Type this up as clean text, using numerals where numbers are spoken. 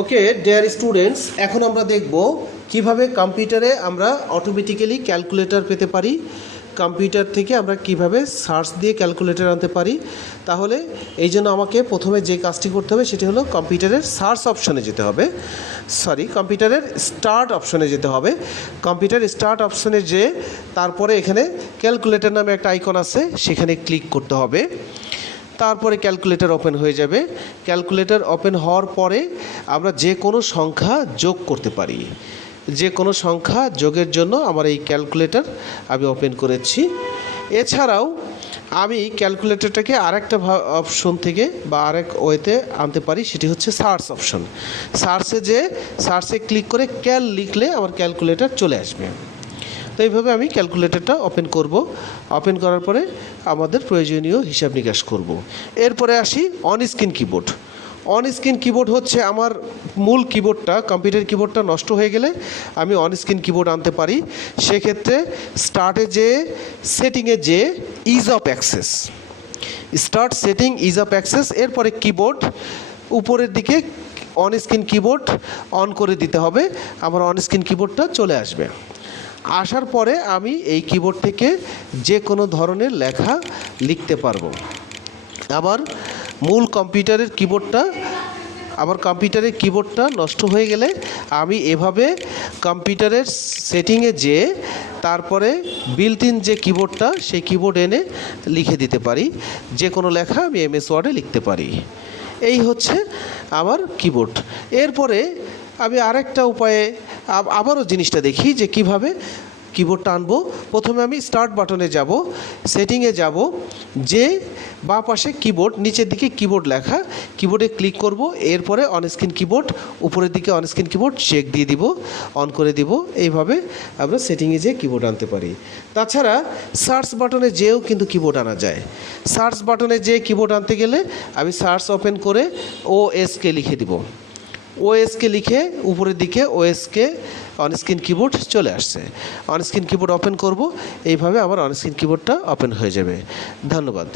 Okay dear students, এখন আমরা দেখব কিভাবে কম্পিউটারে আমরা অটোমেটিক্যালি ক্যালকুলেটর পেতে পারি। কম্পিউটার থেকে আমরা কিভাবে সার্চ দিয়ে ক্যালকুলেটর আনতে পারি। তাহলে এই জন্য আমাকে প্রথমে যে কাজটি করতে হবে সেটি হলো কম্পিউটারের সার্চ অপশনে যেতে হবে, কম্পিউটারের স্টার্ট অপশনে যেতে হবে। কম্পিউটার স্টার্ট অপশনে যে তারপরে এখানে ক্যালকুলেটর নামে একটা আইকন আছে, সেখানে ক্লিক করতে হবে। তারপরে ক্যালকুলেটর ওপেন হয়ে যাবে। ক্যালকুলেটর ওপেন হওয়ার পরে আমরা যে কোনো সংখ্যা যোগ করতে পারি। যে কোনো সংখ্যা যোগের জন্য আমার এই ক্যালকুলেটর আমি ওপেন করেছি। এছাড়াও আমি ক্যালকুলেটরটাকে আরেকটা অপশন থেকে বা আরেক ওয়েতে আনতে পারি, সেটি হচ্ছে সার্চ অপশন। সার্চে ক্লিক করে ক্যাল লিখলে আমার ক্যালকুলেটর চলে আসবে। তো এইভাবে আমি ক্যালকুলেটরটা ওপেন করব। ওপেন করার পরে আমাদের প্রয়োজনীয় হিসাব নিকাশ করব। এরপরে আসি on screen keyboard. On screen keyboard হচ্ছে আমার মূল কিবোর্ডটা, কম্পিউটার কিবোর্ডটা নষ্ট হয়ে গেলে আমি অন স্ক্রিন কিবোর্ড আনতে পারি। সেক্ষেত্রে স্টার্টে যে সেটিংয়ে যে is of access, start setting is of access, এরপরে কিবোর্ড উপরের দিকে অন স্ক্রিন কিবোর্ড অন করে দিতে হবে। আমার অন স্ক্রিন কিবোর্ডটা চলে আসবে। আসার পরে আমি এই কিবোর্ড থেকে যে কোনো ধরনের লেখা লিখতে পারবো। আবার মূল কম্পিউটারের কিবোর্ডটা নষ্ট হয়ে গেলে আমি এভাবে কম্পিউটারের সেটিংয়ে যে তারপরে বিল্ট ইন যে কিবোর্ডটা, সেই কিবোর্ড এনে লিখে দিতে পারি। যে কোনো লেখা আমি এমএস ওয়ার্ডে লিখতে পারি। এই হচ্ছে আমার কিবোর্ড। এরপরে আমি আরেকটা উপায়ে আবারও জিনিসটা দেখি যে কিভাবে কিবোর্ডটা আনবো। প্রথমে আমি স্টার্ট বাটনে যাব, সেটিংয়ে যাব, যে বাঁ পাশে কিবোর্ড, নিচের দিকে কিবোর্ড লেখা, কিবোর্ডে ক্লিক করব। এরপরে অন স্ক্রিন কিবোর্ড, উপরের দিকে অন স্ক্রিন কিবোর্ড চেক দিয়ে দিব, অন করে দিব। এইভাবে আমরা সেটিংয়ে যেয়ে কিবোর্ড আনতে পারি। তাছাড়া সার্চ বাটনে যেও কিন্তু কিবোর্ড আনা যায়। সার্চ বাটনে যে কিবোর্ড আনতে গেলে আমি সার্চ ওপেন করে ওএসকে লিখে দিব। ওএসকে লিখে উপরের দিকে ওএসকে অন স্ক্রিন কিবোর্ড চলে আসছে। অন স্ক্রিন কিবোর্ড ওপেন করব। এইভাবে আমার অন স্ক্রিন কিবোর্ডটা ওপেন হয়ে যাবে। ধন্যবাদ।